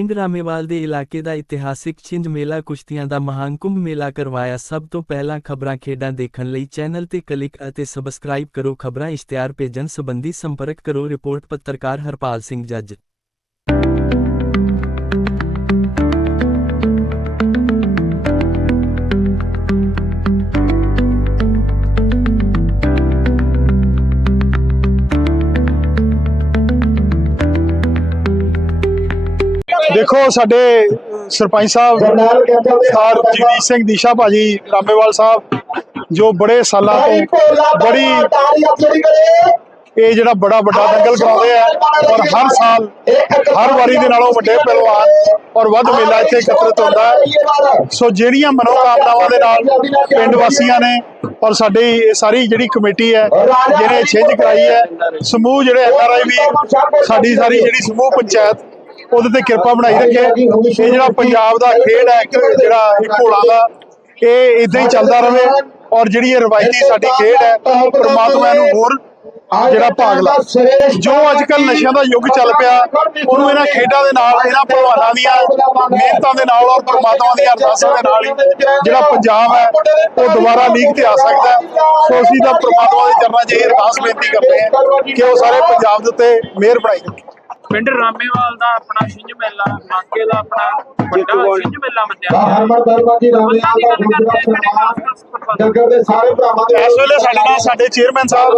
ਪਿੰਡ ਰਾਮੇਵਾਲ ਦੇ ਇਲਾਕੇ ਦਾ ਇਤਿਹਾਸਿਕ ਛਿੰਝ ਮੇਲਾ ਕੁਸ਼ਤੀਆਂ ਦਾ ਮਹਾਂਕੁੰਭ ਮੇਲਾ ਕਰਵਾਇਆ। ਸਭ ਤੋਂ ਪਹਿਲਾਂ ਖਬਰਾਂ ਖੇਡਾਂ ਦੇਖਣ ਲਈ ਚੈਨਲ ਤੇ ਕਲਿੱਕ ਅਤੇ ਸਬਸਕ੍ਰਾਈਬ ਕਰੋ। ਖਬਰਾਂ ਇਸ਼ਤਿਹਾਰ ਭੇਜਣ ਸੰਬੰਧੀ ਸੰਪਰਕ ਕਰੋ। ਰਿਪੋਰਟ ਪੱਤਰਕਾਰ ਹਰਪਾਲ ਸਿੰਘ ਜੱਜ। ਦੇਖੋ ਸਾਡੇ ਸਰਪੰਚ ਸਾਹਿਬ ਸਰ ਜਗਦੀਸ਼ ਸਿੰਘ ਦੀਸ਼ਾ ਭਾਜੀ ਰਾਮੇਵਾਲ ਸਾਹਿਬ ਜੋ ਬੜੇ ਸਾਲਾਂ ਤੋਂ ਬੜੀ ਇਹ ਜਿਹੜਾ ਬੜਾ ਵੱਡਾ ਦੰਗਲ ਕਰਾਉਂਦੇ ਆ ਔਰ ਹਰ ਸਾਲ ਹਰ ਵਾਰੀ ਦੇ ਨਾਲੋਂ ਵੱਡੇ ਪਹਿਲਵਾਨ ਔਰ ਵੱਧ ਮੇਲਾ ਇੱਥੇ ਇਕੱਤਰਿਤ ਹੁੰਦਾ ਹੈ। ਸੋ ਜਿਹੜੀਆਂ ਮਨੋਕਾਮਨਾਵਾਂ ਦੇ ਨਾਲ ਪਿੰਡ ਵਾਸੀਆਂ ਨੇ ਔਰ ਸਾਡੀ ਸਾਰੀ ਜਿਹੜੀ ਕਮੇਟੀ ਹੈ ਜਿਹਨੇ ਛਿੰਝ ਕਰਾਈ ਹੈ ਸਮੂਹ ਜਿਹੜੇ ਐਨਆਰਆਈ ਵੀ ਸਾਡੀ ਸਾਰੀ ਜਿਹੜੀ ਸਮੂਹ ਪੰਚਾਇਤ ਉਹਦੇ ਤੇ ਕਿਰਪਾ ਬਣਾਈ ਰੱਖੇ। ਇਹ ਜਿਹੜਾ ਪੰਜਾਬ ਦਾ ਖੇਡ ਹੈ ਜਿਹੜਾ ਇਹ ਘੋੜਾ ਦਾ ਇਹ ਇਦਾਂ ਹੀ ਚੱਲਦਾ ਰਵੇ ਔਰ ਜਿਹੜੀ ਇਹ ਰਵਾਇਤੀ ਸਾਡੀ ਖੇਡ ਹੈ, ਪ੍ਰਮਾਤਮਾ ਨੂੰ ਹੋਰ ਜਿਹੜਾ ਭਾਗ ਲਾ। ਜੋ ਅੱਜ ਕੱਲ ਨਸ਼ਿਆਂ ਦਾ ਯੁੱਗ ਚੱਲ ਪਿਆ, ਉਹਨੂੰ ਇਹਨਾਂ ਖੇਡਾਂ ਦੇ ਨਾਲ, ਇਹਨਾਂ ਪਹਿਲਵਾਨਾਂ ਦੀਆਂ ਮਿਹਨਤਾਂ ਦੇ ਨਾਲ ਔਰ ਪਰਮਾਤਮਾ ਦੀਆਂ ਅਰਦਾਸਾਂ ਦੇ ਨਾਲ ਹੀ ਜਿਹੜਾ ਪੰਜਾਬ ਹੈ, ਉਹ ਦੁਬਾਰਾ ਲੀਕ ਤੇ ਆ ਸਕਦਾ ਸੋ ਅਸੀਂ ਤਾਂ ਪ੍ਰਮਾਤਮਾ ਦੇ ਚਰਨਾਂ 'ਚ ਇਹ ਅਰਦਾਸ ਬੇਨਤੀ ਕਰਦੇ ਹਾਂ ਕਿ ਉਹ ਸਾਰੇ ਪੰਜਾਬ ਦੇ ਉੱਤੇ ਮਿਹਰ ਬਣਾਈ ਰੱਖੇ ਪਿੰਡ ਰਾਮੇਵਾਲ ਦਾ ਆਪਣਾ ਛਿੰਝ ਮੇਲਾ ਮਾਂਗੇ ਦਾ ਆਪਣਾ ਵੱਡਾ ਛਿੰਝ ਮੇਲਾ ਮੰਨਿਆ ਗਿਆ ਹਰਮਨ ਦਰਬਾਰ ਜੀ ਰਾਮੇਵਾਲ ਦਾ ਗੁਰਦੁਆਰਾ ਸਰਮਾਨ ਨਗਰ ਦੇ ਸਾਰੇ ਭਰਾਵਾਂ ਦੇ ਇਸ ਵੇਲੇ ਸਾਡੇ ਨਾਲ ਸਾਡੇ ਚੇਅਰਮੈਨ ਸਾਹਿਬ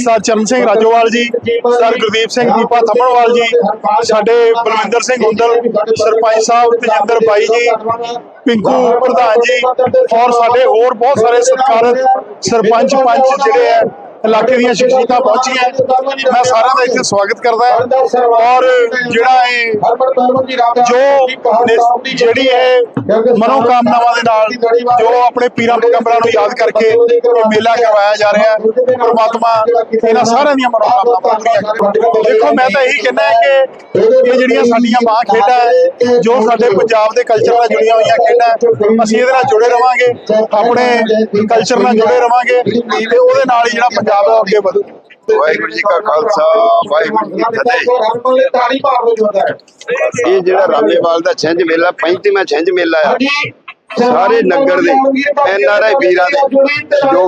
ਸਰ ਚਰਨ ਸਿੰਘ ਰਾਜੋਵਾਲ ਜੀ ਸਰ ਗੁਰਦੀਪ ਸਿੰਘ ਦੀਪਾ ਥੰਮਣਵਾਲ ਜੀ ਸਾਡੇ ਬਲਵਿੰਦਰ ਸਿੰਘ ਹੁੰਦਲ ਸਰਪੰਚ ਸਾਹਿਬ ਤਜਿੰਦਰ ਬਾਈ ਜੀ ਪਿੰਕੂ ਪ੍ਰਧਾਨ ਜੀ ਔਰ ਸਾਡੇ ਹੋਰ ਬਹੁਤ ਸਾਰੇ ਸਤਿਕਾਰਤ ਸਰਪੰਚ ਪੰਚ ਜਿਹੜੇ ਹੈ ਇਲਾਕੇ ਦੀਆਂ ਸ਼ਖਸੀਅਤਾਂ ਪਹੁੰਚੀਆਂ। ਮੈਂ ਸਾਰਿਆਂ ਦਾ ਇੱਥੇ ਸਵਾਗਤ ਕਰਦਾ ਔਰ ਜਿਹੜਾ ਇਹ ਜੋ ਜਿਹੜੀ ਇਹ ਮਨੋਕਾਮਨਾਵਾਂ ਦੇ ਨਾਲ ਜੋ ਆਪਣੇ ਪੀਰਾਂ ਪੈਗੰਬਰਾਂ ਨੂੰ ਯਾਦ ਕਰਕੇ ਇਹ ਮੇਲਾ ਕਰਵਾਇਆ ਜਾ ਰਿਹਾ ਹੈ, ਪ੍ਰਮਾਤਮਾ ਇਹਨਾਂ ਸਾਰਿਆਂ ਦੀਆਂ ਮਨੋਕਾਮਨਾਵਾਂ ਪੂਰੀਆਂ ਕਰੇ। ਦੇਖੋ, ਮੈਂ ਤਾਂ ਇਹੀ ਕਹਿੰਦਾ ਹੈ ਕਿ ਇਹ ਜਿਹੜੀਆਂ ਸਾਡੀਆਂ ਮਾਂ ਖੇਡਾਂ ਹੈ, ਜੋ ਸਾਡੇ ਪੰਜਾਬ ਦੇ ਕਲਚਰ ਨਾਲ ਜੁੜੀਆਂ ਹੋਈਆਂ ਖੇਡਾਂ ਅਸੀਂ ਇਹਦੇ ਨਾਲ ਜੁੜੇ ਰਵਾਂਗੇ, ਆਪਣੇ ਕਲਚਰ ਨਾਲ ਜੁੜੇ ਰਵਾਂਗੇ ਤੇ ਉਹਦੇ ਨਾਲ ਹੀ ਜਿਹੜਾ ਉਹ ਅੱਗੇ ਵਧੂ। ਵਾਹਿਗੁਰੂ ਜੀ ਕਾ ਖਾਲਸਾ ਵਾਹਿਗੁਰੂ ਜੀ ਕੀ ਫਤਿਹ। ਇਹ ਜਿਹੜਾ ਰਾਮੇਵਾਲ ਦਾ ਛਿੰਝ ਮੇਲਾ 35ਵਾਂ ਛਿੰਝ ਮੇਲਾ ਆ। ਸਾਰੇ ਨਗਰ ਦੇ ਐਨ ਆਰ ਆਈ ਵੀਰਾਂ ਦੇ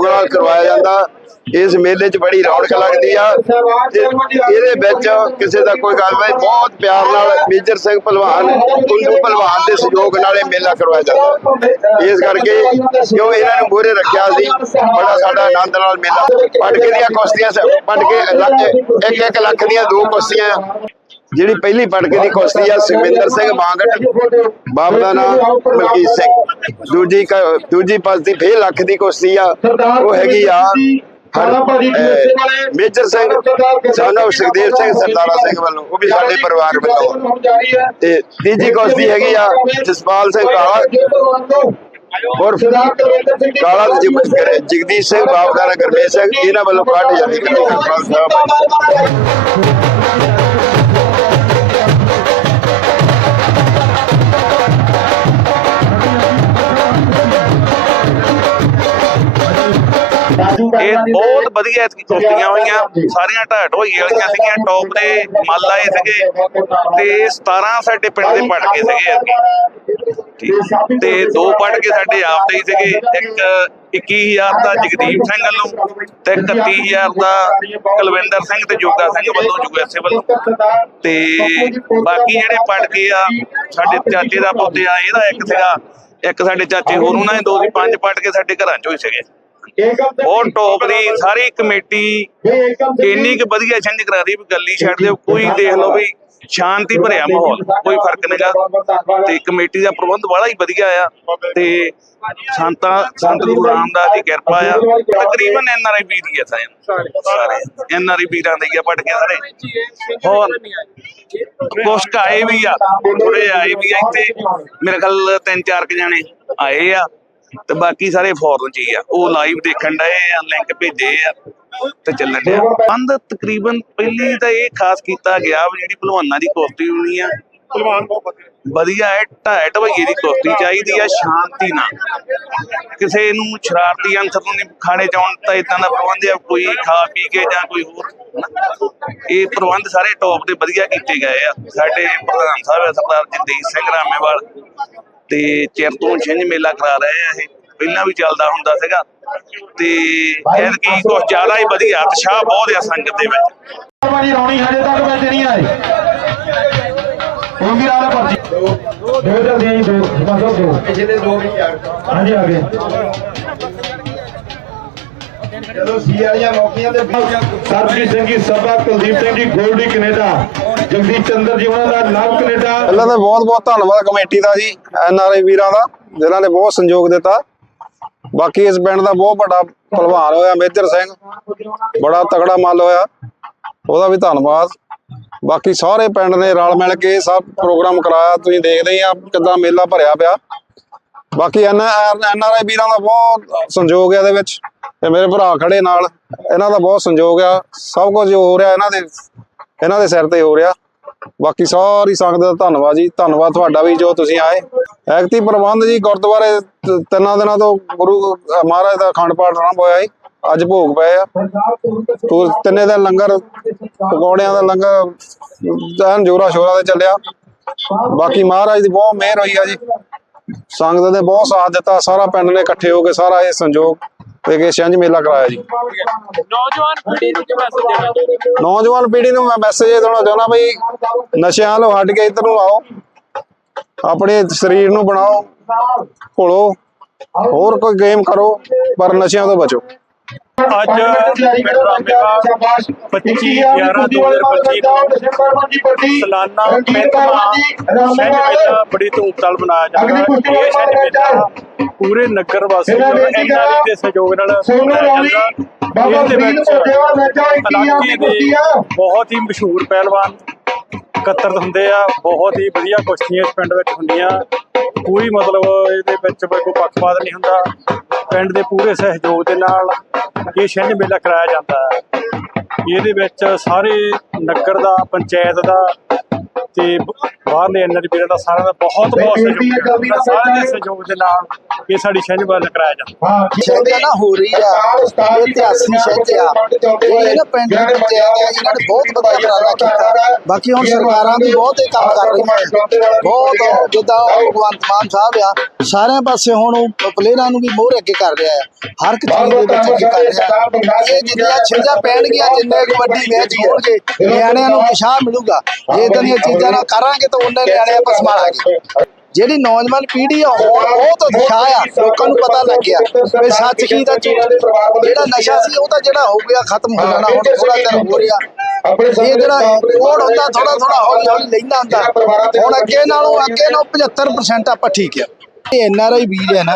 ਨਾਲ ਕਰਵਾਇਆ ਜਾਂਦਾ। ਇਸ ਮੇਲੇ 'ਚ ਬੜੀ ਰੌਣਕ ਲੱਗਦੀ ਆ। ਤੇ ਇਹਦੇ ਵਿੱਚ ਕਿਸੇ ਦਾ ਕੋਈ ਗੱਲ ਨਹੀਂ, ਬਹੁਤ ਪਿਆਰ ਨਾਲ ਮੇਜਰ ਸਿੰਘ ਪਹਿਲਵਾਨ ਕੁੰਦੂ ਪਹਿਲਵਾਨ ਦੇ ਸਹਿਯੋਗ ਨਾਲ ਇਹ ਮੇਲਾ ਕਰਵਾਇਆ ਜਾਂਦਾ। ਇਸ ਕਰਕੇ ਜੋ ਇਹਨਾਂ ਨੂੰ ਮੂਹਰੇ ਰੱਖਿਆ ਸੀ? ਬੜਾ ਸਾਡਾ ਆਨੰਦ ਨਾਲ ਮੇਲਾ। ਪਟਕੇ ਦੀਆਂ ਕੁਸ਼ਤੀਆਂ ਪਟਕੇ ਲੱਖ- ਇੱਕ ਇੱਕ ਲੱਖ ਦੀਆਂ ਦੋ ਕੁਸ਼ਤੀਆਂ। ਜਿਹੜੀ ਪਹਿਲੀ ਪਟਕੇ ਦੀ ਕੁਸ਼ਤੀ ਆ, ਸੁਖਵਿੰਦਰ ਸਿੰਘ ਮਾਂਗਟ ਬਾਪ ਦਾ ਨਾਮ ਮਲਕੀਤ ਸਿੰਘ। ਦੂਜੀ ਕ- ਦੂਜੀ ਪਸਤੀ ਫੇਰ ਲੱਖ ਦੀ ਕੁਸ਼ਤੀ ਆ। ਉਹ ਹੈਗੀ ਆ ਮੇਜਰ ਸਿੰਘ ਸਾਨੋ ਸੁਖਦੇਵ ਸਿੰਘ ਸਰਦਾਰਾ ਸਿੰਘ ਵੱਲੋਂ ਉਹ ਵੀ ਸਾਡੇ ਪਰਿਵਾਰ ਵੱਲੋਂ। ਤੇ ਤੀਜੀ ਕੁਸ਼ਤੀ ਹੈਗੀ ਆ ਜਸਪਾਲ ਸਿੰਘ ਕਾਲਾ। ਔਰ ਕਾਲਾ ਜਗਦੀਸ਼ ਸਿੰਘ ਬਾਪ ਦਾ ਨਾਮ ਗੁਰਮੇਸ਼ ਸਿੰਘ ਇਹਨਾਂ ਵੱਲੋਂ ਕੱਢ ਜਾਂਦੀ ਕਬੀਰ ਖਾਲਸਾ ਇਹ ਬਹੁਤ ਵਧੀਆ ਇਤਕੀ ਕੁਸ਼ਤੀਆਂ ਹੋਈਆਂ ਸਾਰੀਆਂ ਢਾਟ ਹੋਈ ਵਾਲੀਆਂ ਸੀਗੀਆਂ ਟੌਪ ਦੇ ਮੱਲ ਆਏ ਸੀਗੇ ਤੇ 17 ਸਾਡੇ ਪਿੰਡ ਦੇ ਪੜ ਗਏ ਸੀਗੇ ਅੱਗੇ। ਤੇ ਦੋ ਪੜ ਕੇ ਸਾਡੇ ਆਪ ਦੇ ਹੀ ਸੀਗੇ। ਇੱਕ 21000 ਦਾ ਜਗਦੀਪ ਸਿੰਘ ਵੱਲੋਂ ਤੇ 31000 ਦਾ ਕੁਲਵਿੰਦਰ ਸਿੰਘ ਤੇ ਜੋਗਾ ਸਿੰਘ ਵੱਲੋਂ ਯੂਐਸਏ ਵੱਲੋਂ। ਤੇ ਬਾਕੀ ਜਿਹੜੇ ਪੜ ਗਏ ਆ ਸਾਡੇ ਚਾਚੇ ਦਾ ਪੋਤੇ ਆ ਇਹਦਾ ਇੱਕ ਸੀਗਾ। ਇੱਕ ਸਾਡੇ ਚਾਚੇ ਹੋਰ ਉਹਨਾਂ ਦੇ ਦੋ ਸੀ ਪੰਜ ਪੜ ਕੇ ਸਾਡੇ ਘਰਾਂ ਚੋਂ ਹੀ ਸੀਗੇ। ਬਹੁਤ ਟੌਪ ਦੀ ਸਾਰੀ ਕਮੇਟੀ ਇੰਨੀ ਕੁ ਵਧੀਆ ਛੰਝ ਕਰਾ ਰਹੀ ਵੀ ਗੱਲੀ ਛੱਡ ਦਿਓ, ਕੋਈ ਦੇਖ ਲਓ ਵੀ ਸ਼ਾਂਤੀ ਭਰਿਆ ਮਾਹੌਲ, ਕੋਈ ਫ਼ਰਕ ਨਹੀਂਗਾ ਤੇ ਕਮੇਟੀ ਦਾ ਪ੍ਰਬੰਧ ਬੜਾ ਹੀ ਵਧੀਆ ਆ ਤੇ ਸੰਤਾਂ, ਸੰਤ ਗੁਰੂ ਰਾਮਦਾਸ ਦੀ ਕਿਰਪਾ ਆ। ਤਕਰੀਬਨ ਐਨਆਰਆਈ ਵੀਰ ਹੀ ਆ ਸਾਰੇ। ਸਾਰੇ ਐਨਆਰਆਈ ਵੀਰਾਂ ਦੇ ਹੀ ਆ ਪੜ ਕੇ ਸਾਰੇ। ਹੋਰ ਕੁਛ ਆਏ ਵੀ ਆ ਥੋੜੇ ਆਏ ਵੀ ਆ ਇੱਥੇ। ਮੇਰੇ ਖਿਆਲ ਤਿੰਨ ਚਾਰ ਕੁ ਜਾਣੇ ਆਏ ਆ। ਤੇ ਬਾਕੀ ਸਾਰੇ ਫੋਰਨ ਚ ਹੀ ਆ। ਉਹ ਲਾਈਵ ਦੇਖਣ ਡਏ ਆ ਲਿੰਕ ਭੇਜੇ ਆ ਤੇ ਚੱਲਣ ਡਿਆ। ਬੰਦ ਤਕਰੀਬਨ ਪਹਿਲੀ ਤਾਂ ਇਹ ਖਾਸ ਕੀਤਾ ਗਿਆ ਵੀ ਜਿਹੜੀ ਭਲਵਾਨਾਂ ਦੀ ਕੁਸ਼ਤੀ ਹੋਣੀ ਆ। ਪਹਿਲਵਾਨ ਬਹੁਤ ਵਧੀਆ। ਹੈ ਢਾਈ ਢਵਈਏ ਦੀ ਕੁਸ਼ਤੀ ਚਾਹੀਦੀ ਆ ਸ਼ਾਂਤੀ ਨਾਲ। ਕਿਸੇ ਨੂੰ ਸ਼ਰਾਰਤੀ ਅੰਸਰ ਨੂੰ ਨਹੀਂ ਖਾਣੇ ਚਾਉਣ ਤਾਂ ਇਦਾਂ ਦਾ ਪ੍ਰਬੰਧ ਆ ਕੋਈ ਖਾ ਪੀ ਕੇ ਜਾਂ ਕੋਈ ਹੋਰ। ਇਹ ਪ੍ਰਬੰਧ ਸਾਰੇ ਟੌਪ ਤੇ ਵਧੀਆ ਕੀਤੇ ਗਏ ਆ। ਸਾਡੇ ਪ੍ਰਧਾਨ ਸਾਹਿਬ ਸਰਦਾਰ ਜਗਦੀਸ਼ ਸਿੰਘ ਰਾਮੇਵਾਲ। ਤੇ ਚਿਰ ਤੋਂ ਛਿੰਝ ਮੇਲਾ ਕਰਾ ਰਹੇ ਆ ਇਹ। ਪਹਿਲਾਂ ਵੀ ਚੱਲਦਾ ਹੁੰਦਾ ਸੀਗਾ। ਤੇ ਐਤਕੀ ਕੁਝ ਜ਼ਿਆਦਾ ਹੀ ਵਧੀਆ ਉਤਸ਼ਾਹ ਬਹੁਤ ਆ ਸੰਗਤ ਦੇ ਵਿੱਚ। ਭਾਜੀ ਰੌਣੀ ਹਜੇ ਤੱਕ ਵਿੱਚ ਨਹੀਂ ਆਏ। ਉਹ ਵੀ ਰਾਲਾ ਪਰਚੀ। ਦੋ ਜਲਦੀ ਆਈ ਦੋ। ਬਸ ਉਹ ਦੋ। ਪਿਛਲੇ ਦੋ ਵੀ ਹਾਂਜੀ ਆ ਗਏ। ਚਲੋ ਸੀ ਵਾਲੀਆਂ ਮੌਕੀਆਂ ਤੇ ਸਰਬਜੀਤ ਸਿੰਘ ਜੀ ਸਭਾ ਕੁਲਦੀਪ ਸਿੰਘ ਜੀ ਗੋਲਡੀ ਕੈਨੇਡਾ। ਜਗਦੀਪ ਚੰਦਰ ਜੀ, ਉਹਨਾਂ ਦਾ ਲਵ ਕੈਨੇਡਾ। ਪਹਿਲਾਂ ਤਾਂ ਬਹੁਤ ਬਹੁਤ ਧੰਨਵਾਦ ਕਮੇਟੀ ਦਾ ਜੀ, ਐਨ ਆਰ ਆਈ ਵੀਰਾਂ ਦਾ, ਜਿਨ੍ਹਾਂ ਨੇ ਬਹੁਤ ਸੰਯੋਗ ਦਿੱਤਾ। ਬਾਕੀ ਇਸ ਪਿੰਡ ਦਾ ਬਹੁਤ ਵੱਡਾ ਭਲਵਾਨ ਹੋਇਆ, ਮੇਜਰ ਸਿੰਘ। ਬੜਾ ਤਗੜਾ ਮੱਲ ਹੋਇਆ, ਉਹਦਾ ਵੀ ਧੰਨਵਾਦ। ਬਾਕੀ ਸਾਰੇ ਪਿੰਡ ਨੇ ਰਲ ਮਿਲ ਕੇ ਸਭ ਪ੍ਰੋਗਰਾਮ ਕਰਾਇਆ, ਤੁਸੀਂ ਦੇਖਦੇ ਆ ਕਿਦਾਂ ਮੇਲਾ ਭਰਿਆ ਪਿਆ। ਬਾਕੀ ਐਨ ਆਰ ਆਈ ਵੀਰਾਂ ਦਾ ਬਹੁਤ ਸੰਯੋਗ ਹੈ ਇਹਦੇ ਵਿੱਚ। ਤੇ ਮੇਰੇ ਭਰਾ ਖੜੇ ਨਾਲ, ਇਹਨਾਂ ਦਾ ਬਹੁਤ ਸੰਯੋਗ ਆ। ਸਭ ਕੁਝ ਹੋ ਰਿਹਾ ਇਹਨਾਂ ਦੇ ਇਹਨਾਂ ਦੇ ਸਿਰ ਤੇ ਹੋ ਰਿਹਾ। ਬਾਕੀ ਸਾਰੀ ਸੰਗਤ ਦਾ ਧੰਨਵਾਦ ਜੀ। ਧੰਨਵਾਦ ਤੁਹਾਡਾ ਵੀ ਜੋ ਤੁਸੀਂ ਆਏ। ਐਕਤੀ ਪ੍ਰਬੰਧ ਜੀ ਗੁਰਦੁਆਰੇ ਤਿੰਨਾਂ ਦਿਨਾਂ ਤੋਂ ਗੁਰੂ ਮਹਾਰਾਜ ਦਾ ਅਖੰਡ ਪਾਠ ਆਰੰਭ ਹੋਇਆ ਜੀ। ਅੱਜ ਭੋਗ ਪਏ ਆ। ਤੂੰ ਤਿੰਨੇ ਦਿਨ ਲੰਗਰ, ਪਕੌੜਿਆਂ ਦਾ ਲੰਗਰ ਐਨ ਜੋਰਾ, ਸ਼ੋਰਾ ਤੇ ਚੱਲਿਆ। ਬਾਕੀ ਮਹਾਰਾਜ ਦੀ ਬਹੁਤ ਮਿਹਰ ਹੋਈ ਆ ਜੀ। ਸੰਗਤ ਨੇ ਬਹੁਤ ਸਾਥ ਦਿੱਤਾ। ਸਾਰਾ ਪਿੰਡ ਨੇ ਇਕੱਠੇ ਹੋ ਕੇ ਸਾਰਾ ਇਹ ਸੰਯੋਗ ਤੇ ਕੇ ਛਿੰਝ ਮੇਲਾ ਕਰਾਇਆ ਜੀ। ਨੌਜਵਾਨ ਪੀੜ੍ਹੀ ਨੂੰ ਕੀ ਮੈਸੇਜ ਦੇਣਾ ਚਾਹੁੰਦੇ ਨੌਜਵਾਨ ਪੀੜ੍ਹੀ ਨੂੰ ਮੈਂ ਮੈਸੇਜ ਇਹ ਦੇਣਾ ਚਾਹੁੰਦਾ ਬਈ ਨਸ਼ਿਆਂ ਤੋਂ ਹਟ ਕੇ ਇੱਧਰ ਨੂੰ ਆਓ। ਆਪਣੇ ਸਰੀਰ ਨੂੰ ਬਣਾਓ ਘੋਲੋ। ਹੋਰ ਕੋਈ ਗੇਮ ਕਰੋ ਪਰ ਨਸ਼ਿਆਂ ਤੋਂ ਬਚੋ। ਅੱਜ ਰਾਮੇਵਾਲ 25 11 2025 ਸਾਲਾਨਾ ਪੈਂਤਵਾਂ ਛਿੰਝ ਮੇਲਾ ਬੜੀ ਧੂਮਧਾਮ ਮਨਾਇਆ ਜਾਂਦਾ ਹੈ। ਇਹ ਛਿੰਝ ਮੇਲਾ ਪੂਰੇ ਨਗਰ ਵਾਸੀ ਐਨਆਰਆਈ ਦੇ ਸਹਿਯੋਗ ਨਾਲ ਮਨਾਇਆ ਜਾਂਦਾ ਇਸ ਦੇ ਵਿੱਚ ਬਹੁਤ ਹੀ ਮਸ਼ਹੂਰ ਪਹਿਲਵਾਨ ਇਕੱਤਰਤ ਹੁੰਦੇ ਆ, ਬਹੁਤ ਹੀ ਵਧੀਆ ਕੁਸ਼ਤੀਆਂ ਇਸ ਪਿੰਡ ਵਿੱਚ ਹੁੰਦੀਆਂ। ਕੋਈ ਮਤਲਬ ਇਹਦੇ ਵਿੱਚ ਕੋਈ ਪੱਖਪਾਤ ਨਹੀਂ ਹੁੰਦਾ। ਪਿੰਡ ਦੇ ਪੂਰੇ ਸਹਿਯੋਗ ਦੇ ਨਾਲ ਇਹ ਛਿੰਝ ਮੇਲਾ ਕਰਾਇਆ ਜਾਂਦਾ ਹੈ। ਇਹਦੇ ਵਿੱਚ ਸਾਰੇ ਨਗਰ ਦਾ, ਪੰਚਾਇਤ ਦਾ ਤੇ ਬਾਹਰਲੇ ਐਨਆਰ ਵੀਰਾਂ ਦਾ ਸਾਰਿਆਂ ਦਾ ਬਹੁਤ ਬਹੁਤ ਸਹਿਯੋਗ ਹੈ। ਸਾਰਿਆਂ ਦੇ ਸਹਿਯੋਗ ਦੇ ਨਾਲ ਇਹ ਸਾਡੀ ਛਿੰਝ ਮੇਲਾ ਕਰਾਇਆ ਜਾਂਦਾ। ਨਾ ਹੋ ਰਹੀ ਆ। ਇਹ ਇਤਿਹਾਸੀ ਛਿੰਝ ਆ। ਇਹ ਨਾ ਪਿੰਡ ਦੇ ਵਿੱਚ ਆ ਇਹਨਾਂ ਨੇ ਬਹੁਤ ਵਧੀਆ ਉਪਰਾਲਾ ਕੀਤਾ। ਬਾਕੀ ਹੁਣ ਸਰਕਾਰਾਂ ਵੀ ਬਹੁਤ ਇਹ ਕੰਮ ਕਰ ਰਹੀਆਂ। ਬਹੁਤ ਜਿੱਦਾਂ ਉਹ ਭਗਵੰਤ ਮਾਨ ਸਾਹਿਬ ਆ ਸਾਰਿਆਂ ਪਾਸੇ ਹੁਣ ਉਹ ਪਲੇਅਰਾਂ ਨੂੰ ਵੀ ਮੋਹਰ ਅੱਗੇ ਕਰ ਰਿਹਾ ਆ। ਹਰ ਇੱਕ ਚੀਜ਼ ਦੇ ਵਿੱਚ ਅੱਗੇ ਕਰ ਰਿਹਾ ਇਹ ਜਿੰਨੀਆਂ ਛਿੰਝਾਂ ਪੈਣਗੀਆਂ ਜਿੰਨੇ ਕਬੱਡੀ ਮੈਚ ਹੋਣਗੇ ਨਿਆਣਿਆਂ ਨੂੰ ਉਤਸ਼ਾਹ ਮਿਲੂਗਾ। ਜੇ ਇਦਾਂ ਦੀਆਂ ਚੀਜ਼ਾਂ ਨਾ ਕਰਾਂਗੇ ਤਾਂ ਉਹਨਾਂ ਨਿਆਣੇ ਆਪਾਂ ਸੰਭਾਲਾਂਗੇ ਜਿਹੜੀ ਨੌਜਵਾਨ ਪੀੜ੍ਹੀ ਆ ਹੁਣ ਬਹੁਤ ਉਤਸ਼ਾਹ ਆ ਲੋਕਾਂ ਨੂੰ ਪਤਾ ਲੱਗ ਗਿਆ ਵੀ ਸੱਚ ਕੀ ਦਾ ਜਿਹੜਾ ਨਸ਼ਾ ਸੀ ਉਹ ਤਾਂ ਜਿਹੜਾ ਹੋ ਗਿਆ ਖਤਮ ਹੋ ਜਾਣਾ ਹੁਣ ਥੋੜਾ ਦਿਨ ਹੋ ਰਿਹਾ। ਇਹ ਜਿਹੜਾ ਕੋੜ ਹੁੰਦਾ ਥੋੜਾ ਥੋੜਾ ਹੌਲੀ ਹੌਲੀ ਲੈਂਦਾ ਹੁੰਦਾ। ਹੁਣ ਅੱਗੇ ਨਾਲੋਂ ਅੱਗੇ ਨਾਲੋਂ 75% ਆਪਾਂ ਠੀਕ ਆ। ਇਹ ਐਨ ਆਰ ਆਈ ਵੀਰ ਹੈ ਨਾ,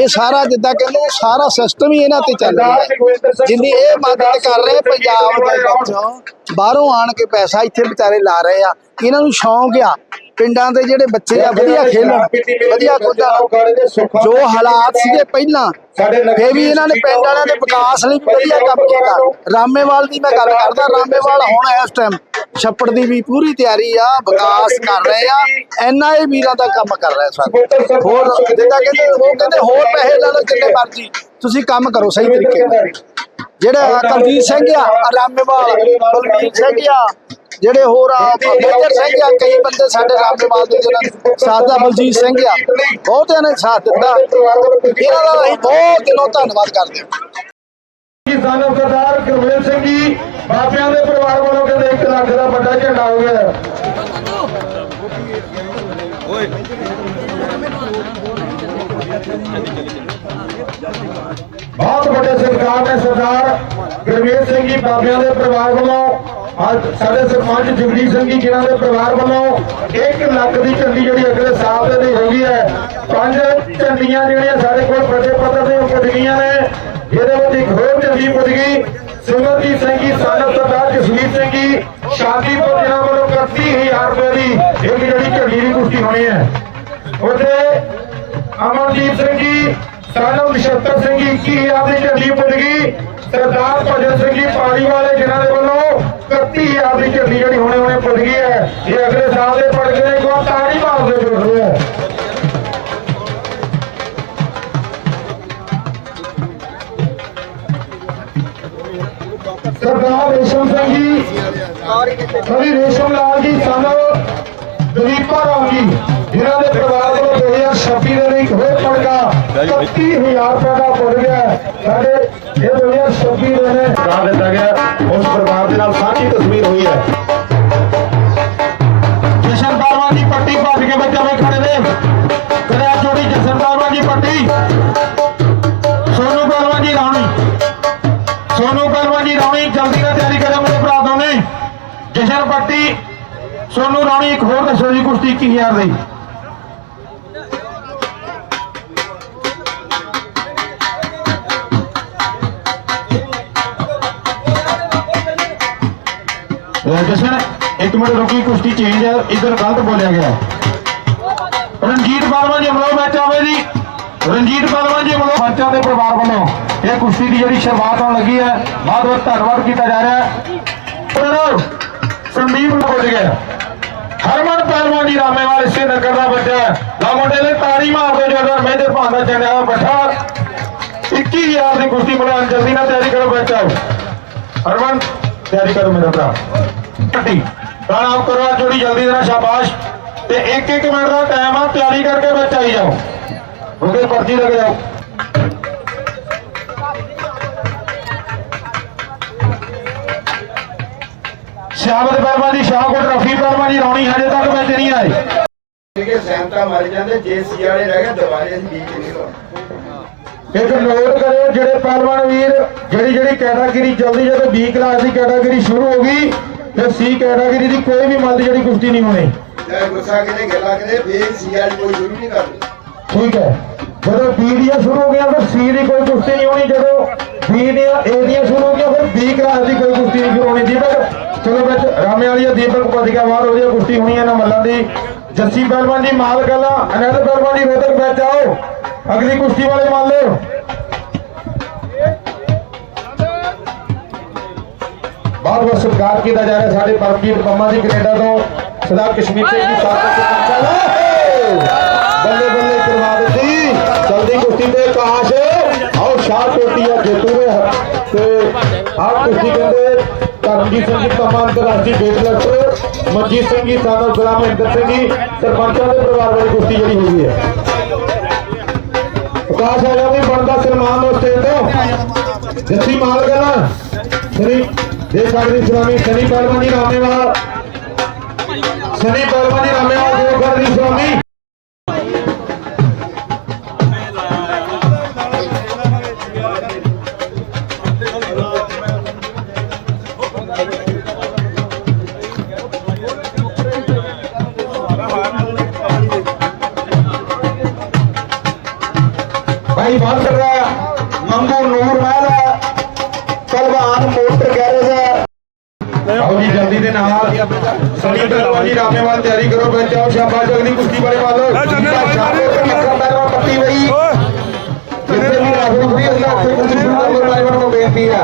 ਇਹ ਸਾਰਾ ਜਿੱਦਾਂ ਕਹਿੰਦੇ ਸਾਰਾ ਸਿਸਟਮ ਹੀ ਇਹਨਾਂ ਤੇ ਚੱਲ ਰਿਹਾ ਹੈ। ਜਿੰਨੀ ਇਹ ਮਦਦ ਕਰ ਰਹੇ ਪੰਜਾਬ ਦੇ ਵਿੱਚ, ਬਾਹਰੋਂ ਆਣ ਕੇ ਪੈਸਾ ਇੱਥੇ ਵਿਚਾਰੇ ਲਾ ਰਹੇ ਆ। ਇਹਨਾਂ ਨੂੰ ਸ਼ੌਂਕ ਆ। ਪਿੰਡਾਂ ਦੇ ਜਿਹੜੇ ਬੱਚੇ ਆ ਵਧੀਆ ਖੇਲਣ ਵਧੀਆ ਕੁੱਦਣ ਜੋ ਹਾਲਾਤ ਸੀਗੇ ਪਹਿਲਾਂ ਫੇ ਵੀ ਇਹਨਾਂ ਨੇ ਪਿੰਡ ਵਾਲਿਆਂ ਦੇ ਵਿਕਾਸ ਲਈ ਵਧੀਆ ਕੰਮ ਕੀਤਾ। ਰਾਮੇਵਾਲ ਦੀ ਮੈਂ ਗੱਲ ਕਰਦਾ ਰਾਮੇਵਾਲ ਹੁਣ ਇਸ ਟਾਈਮ ਛੱਪੜ ਦੀ ਵੀ ਪੂਰੀ ਤਿਆਰੀ ਆ ਵਿਕਾਸ ਕਰ ਰਹੇ ਆ ਐਨਆਈ ਵੀਰਾਂ ਦਾ ਕੰਮ ਕਰ ਰਹੇ ਸਨ ਹੋਰ ਜਿੱਦਾਂ ਕਹਿੰਦੇ ਉਹ ਕਹਿੰਦੇ ਹੋਰ ਪੈਸੇ ਲੈ ਲਓ ਜਿੰਨੇ ਮਰਜ਼ੀ। ਤੁਸੀਂ ਕੰਮ ਕਰੋ ਸਹੀ ਤਰੀਕੇ ਨਾਲ। ਜਿਹੜਾ ਕਲਜੀਤ ਸਿੰਘ ਆ ਰਾਮੇਵਾਲ ਬਲਵੀਰ ਸਿੰਘ ਆ ਜਿਹੜੇ ਹੋਰ ਆ ਮੇਜਰ ਸਿੰਘ ਆ ਕਈ ਬੰਦੇ ਸਾਡੇ ਰਾਮੇਵਾਲ ਦੇ ਜਿਹੜਾ ਸਾਥ ਦਾ ਬਲਜੀਤ ਸਿੰਘ ਆ ਬਹੁਤਿਆਂ ਨੇ ਸਾਥ ਦਿੱਤਾ। ਇਹਨਾਂ ਦਾ ਅਸੀਂ ਬਹੁਤ ਦਿਲੋਂ ਧੰਨਵਾਦ ਕਰਦੇ ਹਾਂ। ਕਿਸਾਨ ਸਰਦਾਰ ਗੁਰਮੇਲ ਸਿੰਘ ਜੀ ਬਾਬਿਆਂ ਦੇ ਪਰਿਵਾਰ ਵੱਲੋਂ ਕਹਿੰਦੇ 1 ਲੱਖ ਦਾ ਵੱਡਾ ਝੰਡਾ ਹੋ ਗਿਆ। ਬਹੁਤ ਵੱਡੇ ਸਤਿਕਾਰ ਨੇ ਸਰਦਾਰ ਗੁਰਮੇਲ ਸਿੰਘ ਜੀ ਬਾਬਿਆਂ ਦੇ ਪਰਿਵਾਰ ਵੱਲੋਂ, ਅੱਜ ਸਾਡੇ ਸਰਪੰਚ ਜਗਦੀਸ਼ ਸਿੰਘ ਜੀ ਜਿਨ੍ਹਾਂ ਦੇ ਪਰਿਵਾਰ ਵੱਲੋਂ 1 ਲੱਖ ਦੀ ਝੰਡੀ ਜਿਹੜੀ ਅਗਲੇ ਸਾਲ ਦੇ ਲਈ ਹੋ ਹੈ। ਪੰਜ ਝੰਡੀਆਂ ਜਿਹੜੀਆਂ ਸਾਡੇ ਕੋਲ ਵੱਡੇ ਪੱਧਰ ਤੇ ਪੁੱਜ ਗਈਆਂ ਨੇ। ਜਿਹਦੇ ਵਿੱਚ ਇੱਕ ਹੋਰ ਝੰਡੀ ਪੁੱਜ ਗਈ ਸਿਮਰਜੀਤ ਸਿੰਘ ਜੀ, ਸਾਡਾ ਸਰਦਾਰ ਜਸਵੀਰ ਸਿੰਘ ਜੀ ਸ਼ਾਦੀਪੁਰ ਜਿਨ੍ਹਾਂ ਵੱਲੋਂ 31000 ਰੁਪਏ ਦੀ ਇੱਕ ਜਿਹੜੀ ਝੰਡੀ ਦੀ ਕੁਸ਼ਤੀ ਹੋਣੀ ਹੈ। ਉਹਦੇ ਅਮਨਦੀਪ ਸਿੰਘ ਜੀ ਸਾਨੂੰ ਨਛੱਤਰ ਸਿੰਘ ਜੀ 21000 ਦੀ ਝੰਡੀ ਪੁੱਜ ਗਈ? ਸਰਦਾਰ ਭਜਨ ਸਿੰਘ ਜੀ ਪਾਲੀ ਵਾਲੇ, ਜਿਨ੍ਹਾਂ ਦੇ ਵੱਲੋਂ 31000 ਦੀ ਝੰਡੀ ਜਿਹੜੀ ਹੁਣੇ ਹੁਣੇ ਪੁੱਜ ਗਈ ਹੈ। ਇਹ ਅਗਲੇ ਸਾਲ ਦੇ ਪੜ ਗਏ ਕੋ ਤਾੜੀ ਮਾਰਦੇ ਜੁੜ ਰਹੇ ਸਰਦਾਰ ਰੇਸ਼ਮ ਸਿੰਘ ਜੀ ਸ੍ਰੀ ਰੇਸ਼ਮ ਲਾਲ ਜੀ ਸਾਨੂੰ ਦਲੀਪਾ ਰਾਮ ਜੀ, ਜਿਨ੍ਹਾਂ ਦੇ ਪਰਿਵਾਰ ਵੱਲੋਂ 2026 ਦੇ ਲਈ ਹੋਏ ਪੜਕਾ 31000 ਰੁਪਏ ਦਾ ਪੁੱਜ ਗਿਆ। ਸਾਡੇ ਇਹ 2026 ਦੇ ਨੇ। ਕਰਾ ਦਿੱਤਾ ਗਿਆ। ਉਸ ਪਰਿਵਾਰ ਦੇ ਨਾਲ ਸਾਂਝੀ ਤਸਵੀਰ ਹੋਈ ਹੈ। ਜਸ਼ਨ ਬਾਲਵਾਨ ਦੀ ਪੱਟੀ ਭੱਜ ਕੇ ਬੱਚਾ ਵੇ ਖੜੇ ਨੇ। ਕਰਿਆ ਚੋੜੀ ਜਸ਼ਨ ਬਾਲਵਾਨ ਦੀ ਪੱਟੀ। ਸੋਨੂ ਬਾਲਵਾਨ ਜੀ ਰਾਣੀ। ਸੋਨੂ ਪਹਿਲਵਾਨ ਜੀ ਰੌਣੀ ਜਲਦੀ ਨਾਲ ਤਿਆਰੀ ਕਰੋ ਮੇਰੇ ਭਰਾ ਦੋਨੇ। ਜਸ਼ਨ ਪੱਟੀ ਸੋਨੂ ਰੌਣੀ ਇੱਕ ਹੋਰ ਦੱਸੋ ਜੀ ਕੁਸ਼ਤੀ 21000 ਦੀ? ਜਸ਼ਨ ਇੱਕ ਮਿੰਟ ਰੁਕੀ, ਕੁਸ਼ਤੀ ਚੇਂਜ ਹੈ ਇਧਰ ਗਲਤ ਬੋਲਿਆ ਗਿਆ। ਰਣਜੀਤ ਬਾਲਵਾਨ ਜੀ ਵੱਲੋਂ ਮੈਚ ਆਵੇ ਜੀ। ਰਣਜੀਤ ਬਾਲਵਾਨ ਜੀ ਵੱਲੋਂ ਬੱਚਾ ਦੇ ਪਰਿਵਾਰ ਵੱਲੋਂ ਇਹ ਕੁਸ਼ਤੀ ਦੀ ਜਿਹੜੀ ਸ਼ੁਰੂਆਤ ਹੋਣ ਲੱਗੀ ਹੈ, ਬਹੁਤ ਬਹੁਤ ਧੰਨਵਾਦ ਕੀਤਾ ਜਾ ਰਿਹਾ ਹੈ। ਚਲੋ ਸੰਦੀਪ ਨੂੰ ਗਿਆ। ਹਰਮਨ ਪਹਿਲਵਾਨ ਜੀ ਰਾਮੇਵਾਲ ਇਸੇ ਨਗਰ ਦਾ ਬੱਚਾ ਹੈ। ਲਾ ਮੁੰਡੇ ਨੇ ਤਾੜੀ ਮਾਰ ਦਿਓ ਜਦੋਂ ਮਹਿੰਦਰ ਭਾਂਦਾ ਚੰਡਿਆ ਬੱਠਾ। 21000 ਦੀ ਕੁਸ਼ਤੀ ਬਣਾਉਣ ਜਲਦੀ ਨਾਲ ਤਿਆਰੀ ਕਰੋ ਬੱਚਾ। ਹਰਮਨ ਤਿਆਰੀ ਕਰੋ ਮੇਰਾ ਭਰਾ। ਟੱਟੀ ਰਾਣਾ ਆਪ ਕਰੋ ਜੋੜੀ ਜਲਦੀ ਨਾਲ ਸ਼ਾਬਾਸ਼। ਤੇ 1-1 ਮਿੰਟ ਦਾ ਟਾਈਮ ਆ, ਤਿਆਰੀ ਕਰਕੇ ਵਿੱਚ ਆਈ ਜਾਓ। ਉਹਦੇ ਪਰਚੀ ਲੱਗ ਜਾਓ। ਸ਼ਾਹਬਦ ਪਰਮਾ ਜੀ ਸ਼ਾਹਕੋਟ ਰਫੀ ਪਰਮਾ ਜੀ ਰੌਣੀ ਹਜੇ ਤੱਕ ਵਿੱਚ ਨਹੀਂ ਆਏ ਕਿ ਸੈਂਟਾ ਮਰ ਜਾਂਦੇ, ਜੇ ਸੀ ਵਾਲੇ ਰਹਿ ਗਏ, ਦੁਬਾਰੇ ਅਸੀਂ ਬੀਜ ਨਹੀਂ ਲਾਉਣੇ। ਇੱਕ ਨੋਟ ਕਰਿਓ ਜਿਹੜੇ ਪਹਿਲਵਾਨ ਵੀਰ ਜਿਹੜੀ ਜਿਹੜੀ ਕੈਟਾਗਰੀ ਜਲਦੀ ਜਦੋਂ B ਕਲਾਸ ਦੀ ਕੈਟਾਗਰੀ ਸ਼ੁਰੂ ਹੋ ਗਈ ਤੇ C ਕੈਟਾਗਰੀ ਦੀ ਕੋਈ ਵੀ ਮੱਲ ਦੀ ਜਿਹੜੀ ਕੁਸ਼ਤੀ ਨਹੀਂ ਹੋਣੀ। ਚਾਹੇ ਗੁੱਸਾ ਕਿਤੇ ਗੱਲਾਂ ਕਿਤੇ ਫੇਰ ਸੀ ਵਾਲੀ ਕੋਈ ਸ਼ੁਰੂ ਨਹੀਂ ਠੀਕ ਹੈ। ਜਦੋਂ B ਦੀਆਂ ਸ਼ੁਰੂ ਹੋ ਗਈਆਂ ਫਿਰ C ਦੀ ਕੋਈ ਕੁਸ਼ਤੀ ਨਹੀਂ ਹੋਣੀ। ਜਦੋਂ B ਦੀਆਂ A ਦੀਆਂ ਸ਼ੁਰੂ ਹੋ ਗਈਆਂ ਫਿਰ B ਕਲਾਸ ਦੀ ਕੋਈ ਕੁਸ਼ਤੀ ਨਹੀਂ ਹੋਣੀ। ਦੀਪਕ ਚਲੋ ਵਿੱਚ ਰਾਮੇ ਵਾਲੀ ਦੀਪਕ ਗਿਆ ਬਾਹਰ ਉਹਦੀਆਂ ਕੁਸ਼ਤੀ ਹੋਣੀ ਇਹਨਾਂ ਮੱਲਾਂ ਦੀ। ਜੱਸੀ ਪਹਿਲਵਾਨ ਜੀ ਮਾਲ ਗੱਲਾਂ ਅਨੰਦ ਪਹਿਲਵਾਨ ਜੀ ਰੋਤਕ ਵਿੱਚ ਆਓ। ਅਗਲੀ ਕੁਸ਼ਤੀ ਵਾਲੇ ਮੰਨ ਲਓ। ਬਹੁਤ ਬਹੁਤ ਸਤਿਕਾਰ ਕੀਤਾ ਜਾ ਰਿਹਾ ਸਾਡੇ ਪਰਮਜੀਤ ਪੰਮਾ ਜੀ ਕੈਨੇਡਾ ਤੋਂ। ਸਰਦਾਰ ਕਸ਼ਮੀਰ ਸਿੰਘ ਜੀ ਸਾਥ ਵਿੱਚ ਬੱਲੇ ਬੱਲੇ ਕਰਵਾ ਦਿੱਤੀ। ਜਲਦੀ ਕੁਸ਼ਤੀ ਤੇ ਕਾਸ਼। ਆਓ ਸ਼ਾਹ ਕੋਟੀਆ ਜੇਤੂ ਨੇ ਤੇ ਆਹ ਕੁਸ਼ਤੀ ਕਹਿੰਦੇ ਕਰਮਜੀਤ ਸਿੰਘ ਜੀ ਪੰਮਾ ਅੰਤਰਰਾਸ਼ਟਰੀ ਵੇਟਲੈਫਟ ਮਨਜੀਤ ਸਿੰਘ ਜੀ ਸਾਨੋ ਗੁਲਾਮ ਮਹਿੰਦਰ ਸਿੰਘ ਜੀ ਸਰਪੰਚਾਂ ਦੇ ਪਰਿਵਾਰ ਵਾਲੀ ਕੁਸ਼ਤੀ ਜਿਹੜੀ ਹੋਈ ਹੈ। ਪ੍ਰਕਾਸ਼ ਆ ਜਾ ਵੀ ਬਣਦਾ ਸਨਮਾਨ ਉਸ ਤੇ ਤੋਂ। ਜੱਸੀ ਮਾਲ ਗਲਾ ਸ੍ਰੀ ਦੇ ਸਾਗਰੀ ਸੁਆਮੀ ਸਨੀ ਪਹਿਲਵਾਨੀ ਰਾਮੇਵਾਲ ਸਨੀ ਪਹਿਲਵਾਨੀ ਰਾਮੇਵਾਲ ਦੇ ਘਰ ਦੀ ਸੁਆਮੀ ਪਹਿਲਵਾਨ ਮੋਟਰ ਗੈਰੇਜ ਹੈ। ਆਓ ਜੀ ਜਲਦੀ ਦੇ ਨਾਲ। ਸਨੀ ਪਹਿਲਵਾਨ ਜੀ ਰਾਮੇਵਾਲ ਤਿਆਰੀ ਕਰੋ ਬੈਠ ਜਾਓ। ਸ਼ਾਬਾਸ਼ ਅਗਲੀ ਕੁਸ਼ਤੀ ਵਈ ਜਿੱਥੇ ਵੀ ਰਾਹੁਲ ਫਰੀ ਉੱਥੇ ਕੁਸ਼ਤੀ ਵਾਲੇ ਪਹਿਲਵਾਨ ਨੂੰ ਬੇਨਤੀ ਹੈ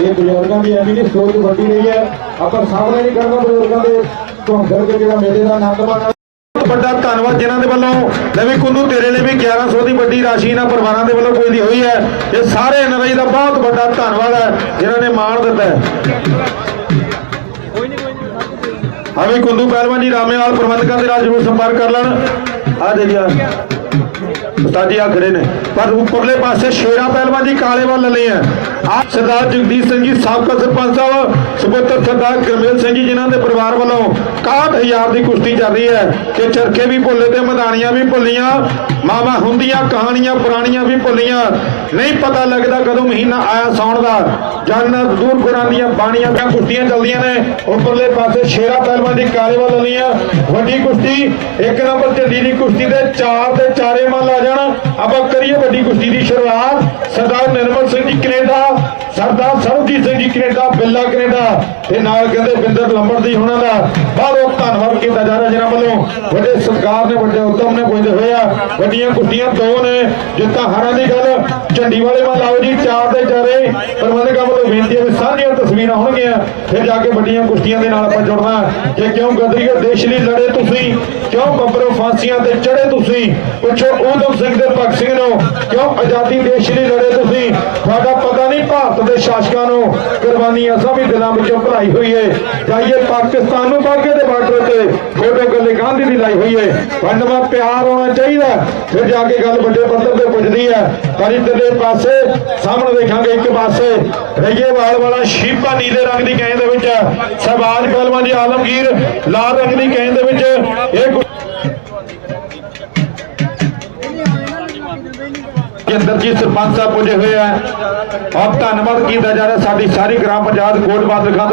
ਇਹ ਬਜ਼ੁਰਗਾਂ ਦੀ ਐਵੇਂ ਨਹੀਂ ਸੋਚ ਵੱਡੀ ਰਹੀ ਹੈ। ਆਪਾਂ ਸਾਹਮਣੇ ਨਹੀਂ ਕਰਨਾ ਬਜ਼ੁਰਗਾਂ ਦੇ ਘੁੰਮ ਫਿਰ ਕੇ ਜਿਹੜਾ ਮੇਲੇ ਦਾ ਆਨੰਦ ਮਾਣਨਾ। ਵੱਡਾ ਧੰਨਵਾਦ ਜਿਨ੍ਹਾਂ ਦੇ ਵੱਲੋਂ ਨਵੀਂ ਕੁੰਦੂ ਤੇਰੇ ਲਈ ਵੀ 1100 ਦੀ ਵੱਡੀ ਰਾਸ਼ੀ ਇਹਨਾਂ ਪਰਿਵਾਰਾਂ ਦੇ ਵੱਲੋਂ ਕੋਈ ਦੀ ਹੋਈ ਹੈ। ਇਹ ਸਾਰੇ ਐਨਆਰਆਈ ਦਾ ਬਹੁਤ ਵੱਡਾ ਧੰਨਵਾਦ ਹੈ, ਜਿਨ੍ਹਾਂ ਨੇ ਮਾਣ ਦਿੱਤਾ ਹੈ। ਹਮੀ ਕੁੰਦੂ ਪਹਿਲਵਾਨ ਜੀ ਰਾਮੇਵਾਲ ਪ੍ਰਬੰਧਕਾਂ ਦੇ ਨਾਲ ਜ਼ਰੂਰ ਸੰਪਰਕ ਕਰ ਲੈਣ। ਆ ਦੇ ਜੀ ਆ ਉਸਤਾਦ ਜੀ ਆ ਖੜੇ ਨੇ। ਪਰ ਉੱਪਰਲੇ ਪਾਸੇ ਸ਼ੇਰਾ ਪਹਿਲਵਾਨ ਜੀ, ਕਾਲੇ ਵੱਲ ਲਲੇ ਆ ਆ ਸਰਦਾਰ ਜਗਦੀਸ਼ ਸਿੰਘ ਜੀ, ਸਾਬਕਾ ਸਰਪੰਚ ਸਾਹਿਬ, ਸੁਪੁੱਤਰ ਸਰਦਾਰ ਗਰਮੇਲ ਸਿੰਘ ਜੀ, ਜਿਨ੍ਹਾਂ ਦੇ ਪਰਿਵਾਰ ਵੱਲੋਂ 61000 ਦੀ ਕੁਸ਼ਤੀ ਚੱਲ ਰਹੀ ਹੈ ਕਿ ਚਰਖੇ ਵੀ ਭੁੱਲੇ ਤੇ ਮੈਦਾਨੀਆਂ ਵੀ ਭੁੱਲੀਆਂ, ਮਾਵਾ ਹੁੰਦੀਆਂ, ਕਹਾਣੀਆਂ ਪੁਰਾਣੀਆਂ ਵੀ ਭੁੱਲੀਆਂ। ਨਹੀਂ ਪਤਾ ਲੱਗਦਾ ਕਦੋਂ ਮਹੀਨਾ ਆਇਆ ਸੌਣ ਦਾ। ਜਨ ਦੂਰ ਗੁਰਾਂ ਦੀਆਂ ਬਾਣੀਆਂ ਦੀਆਂ ਕੁਸ਼ਤੀਆਂ ਚੱਲਦੀਆਂ ਨੇ। ਉੱਪਰਲੇ ਪਾਸੇ ਸ਼ੇਰਾ ਪਹਿਲਵਾਨ ਦੀ ਕਾਲੇ ਵੱਲ ਲਲੀਆਂ ਵੱਡੀ ਕੁਸ਼ਤੀ, ਇੱਕ ਨੰਬਰ ਝੰਡੀ ਦੀ ਕੁਸ਼ਤੀ ਤੇ ਚਾਰ ਤੇ ਚਾਰੇ ਮੱਲ ਆ ਜਾਣ। ਆਪਾਂ ਕਰੀਏ ਵੱਡੀ ਕੁਸ਼ਤੀ ਦੀ ਸ਼ੁਰੂਆਤ। ਸਰਦਾਰ ਨਿਰਮਲ ਸਿੰਘ ਜੀ ਕੈਨੇਡਾ, ਸਰਦਾਰ ਸਰਬਜੀਤ ਸਿੰਘ ਜੀ ਕੈਨੇਡਾ ਬਿੱਲਾ ਕੈਨੇਡਾ। ਤੇ ਨਾਲ ਕਹਿੰਦੇ ਬਿੰਦਰ ਲੰਬੜ ਦੀ ਉਹਨਾਂ ਦਾ। ਬਹੁਤ ਧੰਨਵਾਦ ਕੀਤਾ ਜਾ ਰਿਹਾ ਜਿਨ੍ਹਾਂ ਵੱਲੋਂ ਵੱਡੇ ਸਰਕਾਰ ਨੇ, ਵੱਡੇ ਉਦਮ ਨੇ ਪੁੱਜਦੇ ਹੋਏ ਆ। ਵੱਡੀਆਂ ਕੁੱਟੀਆਂ ਦੋ ਨੇ। ਜਿੱਤਾਂ ਹਾਰਾਂ ਦੀ ਗੱਲ, ਝੰਡੀ ਵਾਲੇ ਵੱਲ ਆਓ ਜੀ, ਚਾਰ ਦੇ ਚਾਰੇ। ਪ੍ਰਬੰਧਕਾਂ ਵੱਲੋਂ ਬੇਨਤੀ ਹੈ ਵੀ ਸਾਰੀਆਂ ਤਸਵੀਰਾਂ ਹੋਣਗੀਆਂ ਫਿਰ ਜਾ ਕੇ ਵੱਡੀਆਂ ਕੁਸ਼ਤੀਆਂ ਦੇ ਨਾਲ ਆਪਾਂ ਜੁੜਨਾ। ਜੇ ਕਿਉਂ ਗਦਰੀਏ, ਦੇਸ਼ ਲਈ ਲੜੇ ਤੁਸੀਂ? ਕਿਉਂ ਬੱਬਰੋਂ ਫਾਂਸੀਆਂ ਤੇ ਚੜੇ ਤੁਸੀਂ? ਪੁੱਛੋ ਉਦਮ ਸਿੰਘ ਦੇ ਭਗਤ ਸਿੰਘ ਨੂੰ। ਕਿਉਂ ਆਜ਼ਾਦੀ ਦੇਸ਼ ਲਈ ਲੜੇ ਤੁਸੀਂ? ਤੁਹਾਡਾ ਪਤਾ ਨਹੀਂ ਭਾਰਤ ਦੇ ਸ਼ਾਸਕਾਂ ਨੂੰ। ਕੁਰਬਾਨੀਆਂ ਅਸਾਂ ਵੀ ਦਿਲਾਂ ਵਿੱਚੋਂ ਭਰਾਈ ਹੋਈ ਹੈ ਜਾਈਏ ਪਾਕਿਸਤਾਨ ਨੂੰ ਬਾਗੇ ਦੇ ਬਾਰਡਰ ਤੇ। ਫੋਟੋ ਗੱਲੇ ਗਾਂਧੀ ਦੀ ਲਾਈ ਹੋਈ ਹੈ ਵੰਡਵਾ ਪਿਆਰ ਹੋਣਾ ਚਾਹੀਦਾ। ਫਿਰ ਜਾ ਕੇ ਗੱਲ ਵੱਡੇ ਪੱਧਰ ਤੇ ਪੁੱਜਦੀ ਹੈ ਪਰ ਇੱਧਰਲੇ ਪਾਸੇ, ਸਾਹਮਣੇ ਦੇਖਾਂਗੇ ਇੱਕ ਪਾਸੇ। ਰਈਏਵਾਲ ਵਾਲਾ ਸ਼ੀਪਾ ਨੀਲੇ ਰੰਗ ਦੀ ਗੇਂਦ ਦੇ ਵਿੱਚ। ਸਹਿਬਾਜ ਪਹਿਲਵਾਨ ਜੀ ਆਲਮਗੀਰ ਲਾਲ ਰੰਗ ਦੀ ਗੇਂਦ ਦੇ ਵਿੱਚ। ਇਹ ਜਿੰਦਰ ਜੀ, ਸਰਪੰਚ ਸਾਹਿਬ ਪੁੱਜੇ ਹੋਏ ਆ। ਔਰ ਧੰਨਵਾਦ ਕੀਤਾ ਜਾ ਰਿਹਾ। ਸਾਡੀ ਸਾਰੀ ਗ੍ਰਾਮ ਪੰਚਾਇਤ ਕੋਟ ਬਾਦਲ ਖਾਂ